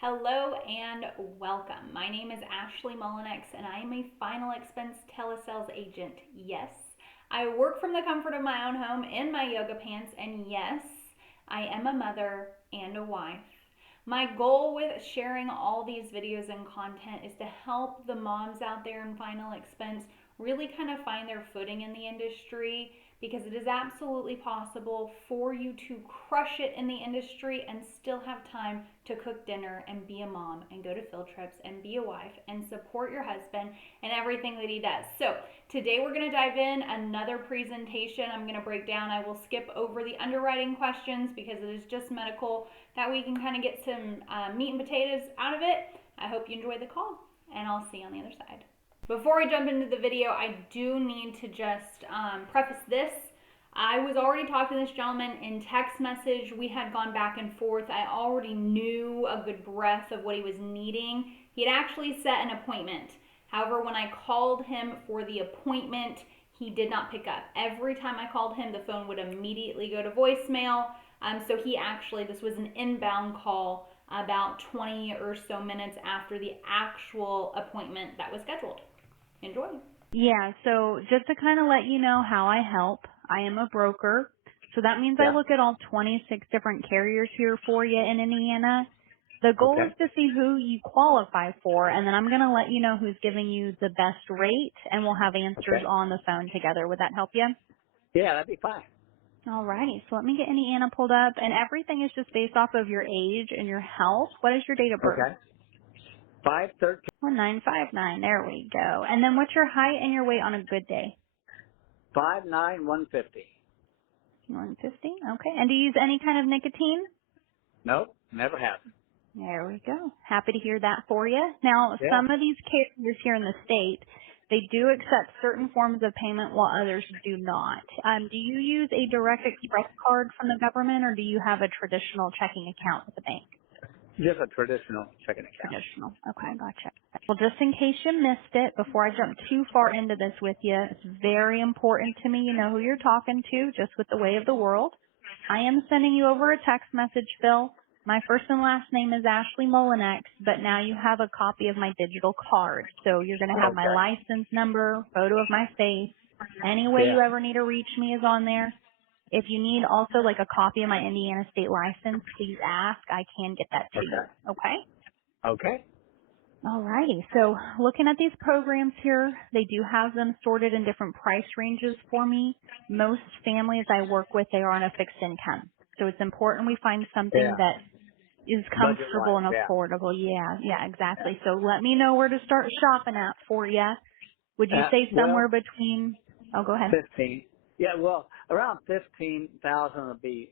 Hello and welcome. My name is Ashley Mullinex and I am a final expense telesales agent. Yes, I work from the comfort of my own home in my yoga pants, and yes, I am a mother and a wife. My goal with sharing all these videos and content is to help the moms out there in final expense really kind of find their footing in the industry, because it is absolutely possible for you to crush it in the industry and still have time to cook dinner and be a mom and go to field trips and be a wife and support your husband and everything that he does. So today we're going to dive in another presentation. I'm going to break down. I will skip over the underwriting questions because it is just medical. That we can kind of get some meat and potatoes out of it. I hope you enjoy the call, and I'll see you on the other side. Before we jump into the video, I do need to just preface this. I was already talking to this gentleman in text message. We had gone back and forth. I already knew a good breadth of what he was needing. He had actually set an appointment. However, when I called him for the appointment, he did not pick up. Every time I called him, the phone would immediately go to voicemail. So this was an inbound call about 20 or so minutes after the actual appointment that was scheduled. Enjoy. Yeah, so just to kind of let you know how I help, I am a broker. So that means I Yeah. look at all 26 different carriers here for you in Indiana. The goal is Okay. to see who you qualify for, and then I'm going to let you know who's giving you the best rate, and we'll have answers Okay. on the phone together. Would that help you? Yeah, that'd be fine. Alrighty, so let me get Indiana pulled up, and everything is just based off of your age and your health. What is your date of birth? Okay. 513, 1959. There we go. And then what's your height and your weight on a good day? 5'9", 150. 150. Okay. And do you use any kind of nicotine? Nope, never have. There we go. Happy to hear that for you. Now, Yeah. some of these carriers here in the state, they do accept certain forms of payment while others do not. Do you use a direct express card from the government, or do you have a traditional checking account with the bank? Just a traditional checking account. Traditional. Okay, gotcha. Well, just in case you missed it, before I jump too far into this with you, it's very important to me you know who you're talking to, just with the way of the world. I am sending you over a text message, Phil. My first and last name is Ashley Mullinex, but now you have a copy of my digital card. So you're going to have my Okay. license number, photo of my face. Any way you Yeah. ever need to reach me is on there. If you need also like a copy of my Indiana state license, please ask. I can get that to you. Okay. Okay? Okay. Alrighty. So looking at these programs here, they do have them sorted in different price ranges for me. Most families I work with, they are on a fixed income. So it's important we find something Yeah. that is Budget comfortable wise, and yeah. affordable. Yeah, Yeah. exactly. So let me know where to start shopping at for you. Would you say somewhere Well, between, oh, go ahead. 15. Yeah, well, around 15,000 would be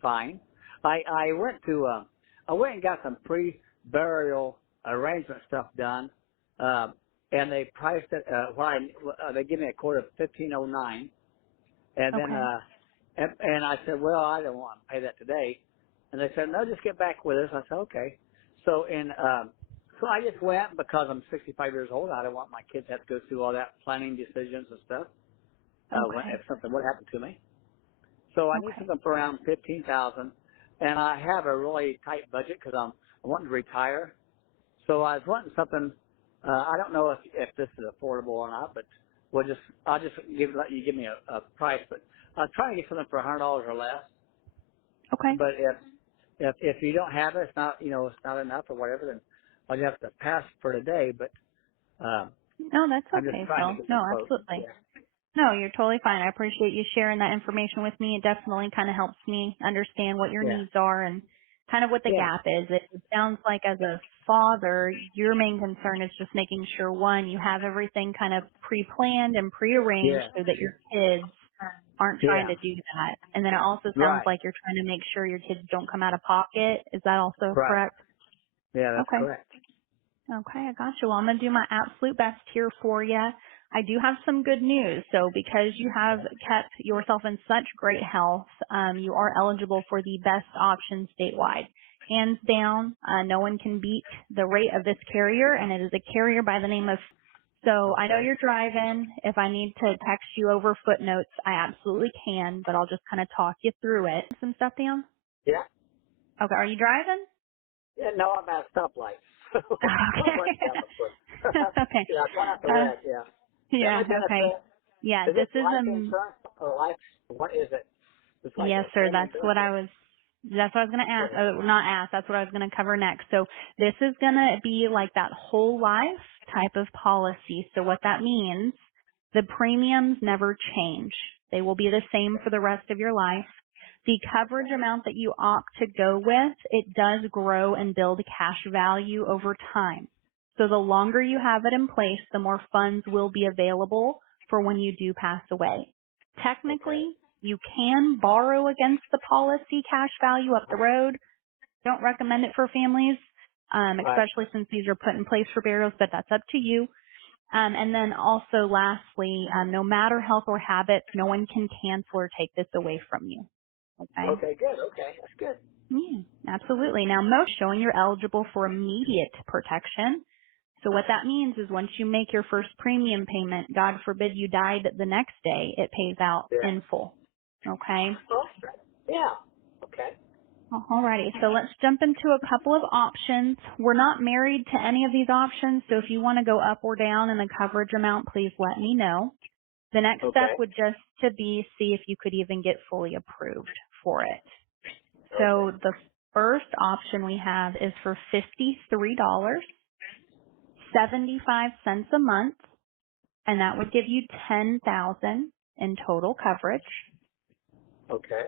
fine. I went and got some pre-burial arrangement stuff done, and they priced it. They gave me a quote of 1509, and then Okay. and I said, well, I don't want to pay that today, and they said, no, just get back with us. I said, okay. So so I just went because I'm 65 years old. I don't want my kids to have to go through all that planning decisions and stuff. Okay. If something would happen to me. So I need Okay. something for around 15,000, and I have a really tight budget because I'm wanting to retire. So I was wanting something. I don't know if this is affordable or not, but I'll just let you give me a price. But I'm trying to get something for $100 or less. Okay. But if you don't have it, it's not it's not enough or whatever, then I'll just have to pass for today. But No, that's I'm just okay, trying to Phil. get some No, quotes. absolutely. Yeah. No, you're totally fine. I appreciate you sharing that information with me. It definitely kind of helps me understand what your Yeah. needs are and kind of what the Yeah. gap is. It sounds like as a father, your main concern is just making sure, one, you have everything kind of pre-planned and pre-arranged Yeah. so that your kids aren't trying Yeah. to do that. And then it also sounds Right. like you're trying to make sure your kids don't come out of pocket. Is that also Right. correct? Yeah, that's Okay. correct. Okay, I got you. Well, I'm going to do my absolute best here for you. I do have some good news. So because you have kept yourself in such great health, you are eligible for the best option statewide. Hands down, no one can beat the rate of this carrier, and it is a carrier by the name of. So I know Okay. you're driving. If I need to text you over footnotes, I absolutely can, but I'll just kind of talk you through it. Some stuff down? Yeah. Okay, are you driving? Yeah, no, I'm at a stoplight. So I'm running down the foot. Okay. Okay. Yeah, try not to Uh, wreck, yeah. yeah. Family Okay. benefit. Yeah. Is This this is life insurance or life, what is it? It's like Yes, a sir. family That's what I benefit. was. That's what I was going to Go ask. ahead. Not ask. That's what I was going to cover next. So this is going to be like that whole life type of policy. So what that means, the premiums never change. They will be the same for the rest of your life. The coverage amount that you opt to go with, it does grow and build cash value over time. So the longer you have it in place, the more funds will be available for when you do pass away. Okay. Technically, you can borrow against the policy cash value up the road. Don't recommend it for families, Right. especially since these are put in place for burials, but that's up to you. And then also lastly, no matter health or habits, no one can cancel or take this away from you. Okay? Okay, good. Okay, that's good. Yeah, absolutely. Now most showing you're eligible for immediate protection. So what that means is once you make your first premium payment, God forbid you died the next day, it pays out Yeah. in full. Okay? Okay. Yeah. Okay. Alrighty, so let's jump into a couple of options. We're not married to any of these options, so if you want to go up or down in the coverage amount, please let me know. The next step Okay. would just to be see if you could even get fully approved for it. Okay. So the first option we have is for $53.75 a month, and that would give you $10,000 in total coverage. Okay.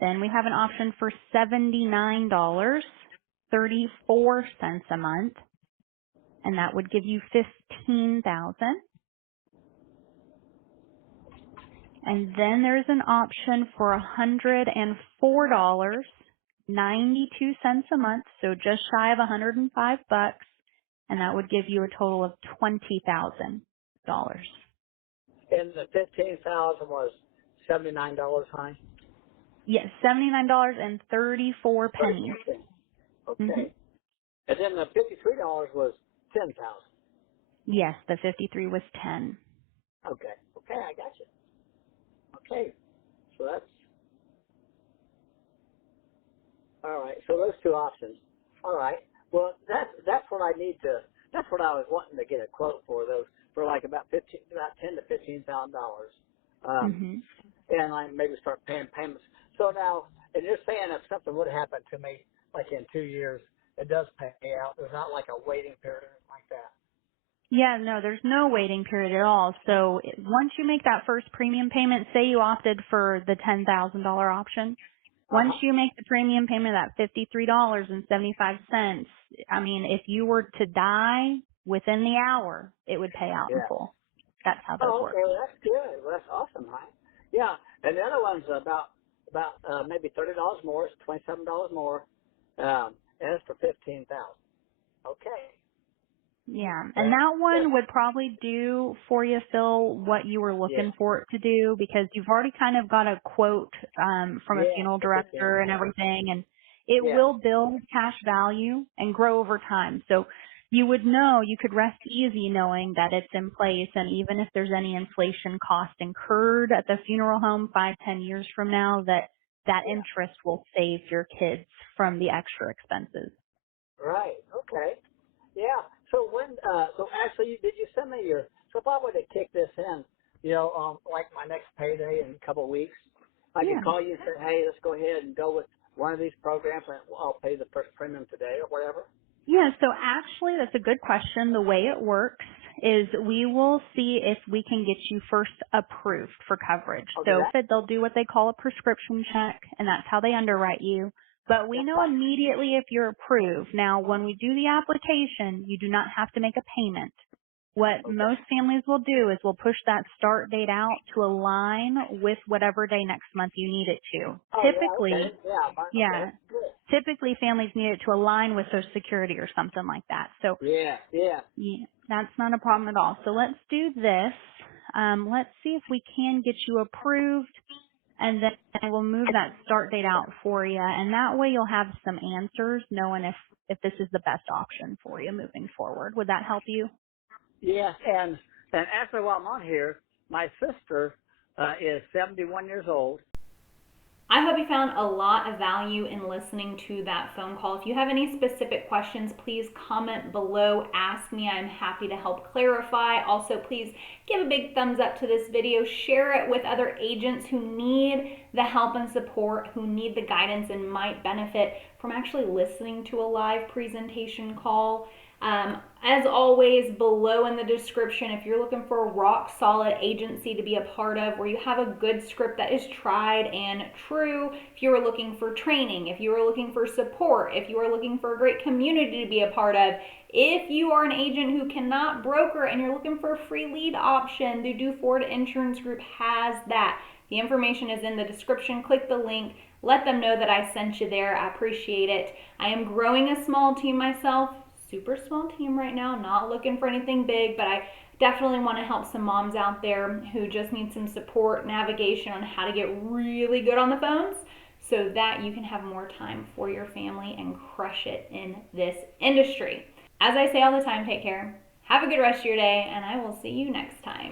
Then we have an option for $79.34 a month, and that would give you 15,000. And then there's an option for $104.92 a month, so just shy of 105 bucks, and that would give you a total of $20,000. And the 15,000 was $79, honey? Yes, $79.34. 34 cents. Mm-hmm. Okay. And then the $53 was 10,000. Yes, the 53 was 10. Okay. Okay, I got you. Okay. So that's all right. So those two options. All right. Well, that's what I need to. That's what I was wanting to get a quote for those for like about $10 to $15,000. Mm-hmm. And I maybe start paying payments. So now, and you're saying if something would happen to me, like in 2 years, it does pay out. There's not like a waiting period like that. Yeah, no, there's no waiting period at all. So once you make that first premium payment, say you opted for the $10,000 option, Uh once huh. you make the premium payment of that $53.75, I mean, if you were to die within the hour, it would pay out in Yeah. full. That's how those Oh, okay. work. Well, that's good. Well, that's awesome, right? Yeah. And the other one's about maybe $30 more. It's $27 more. And it's for 15,000. Okay. Yeah, and Well, that yeah. one would probably do for you, Phil, what you were Yeah. looking for it to do because you've already kind of got a quote from a Yeah. funeral For 15. director and everything, and it Yeah. will build cash value and grow over time. So you would know, you could rest easy knowing that it's in place, and even if there's any inflation cost incurred at the funeral home 5, 10 years from now, that Yeah. interest will save your kids from the extra expenses. Right. Okay. Yeah. So so actually, did you send me your? So if I were to kick this in, like my next payday in a couple of weeks, I could Yeah. call you and say, hey, let's go ahead and go with one of these programs, and I'll pay the first premium today or whatever. Yeah, so actually that's a good question. The way it works is we will see if we can get you first approved for coverage. Okay, So they'll do what they call a prescription check, and that's how they underwrite you. But we that's know fine. immediately if you're approved. Now, when we do the application, you do not have to make a payment. What Okay. most families will do is we'll push that start date out to align with whatever day next month you need it to. Oh yeah. Typically, Okay. Yeah. Fine. yeah, Okay. Good. typically families need it to align with Social Security or something like that. So Yeah. Yeah. yeah, that's not a problem at all. So let's do this. Let's see if we can get you approved, and then we'll move that start date out for you. And that way you'll have some answers, knowing if this is the best option for you moving forward. Would that help you? Yeah. And actually, while I'm on here, my sister is 71 years old. I hope you found a lot of value in listening to that phone call. If you have any specific questions, please comment below, ask me. I'm happy to help clarify. Also, please give a big thumbs up to this video, share it with other agents who need the help and support, who need the guidance and might benefit from actually listening to a live presentation call. As always, below in the description, if you're looking for a rock solid agency to be a part of, where you have a good script that is tried and true, if you are looking for training, if you are looking for support, if you are looking for a great community to be a part of, if you are an agent who cannot broker and you're looking for a free lead option, the Do For It Insurance Group has that. The information is in the description. Click the link. Let them know that I sent you there. I appreciate it. I am growing a small team myself. Super small team right now, not looking for anything big, but I definitely want to help some moms out there who just need some support, navigation on how to get really good on the phones so that you can have more time for your family and crush it in this industry. As I say all the time, take care. Have a good rest of your day, and I will see you next time.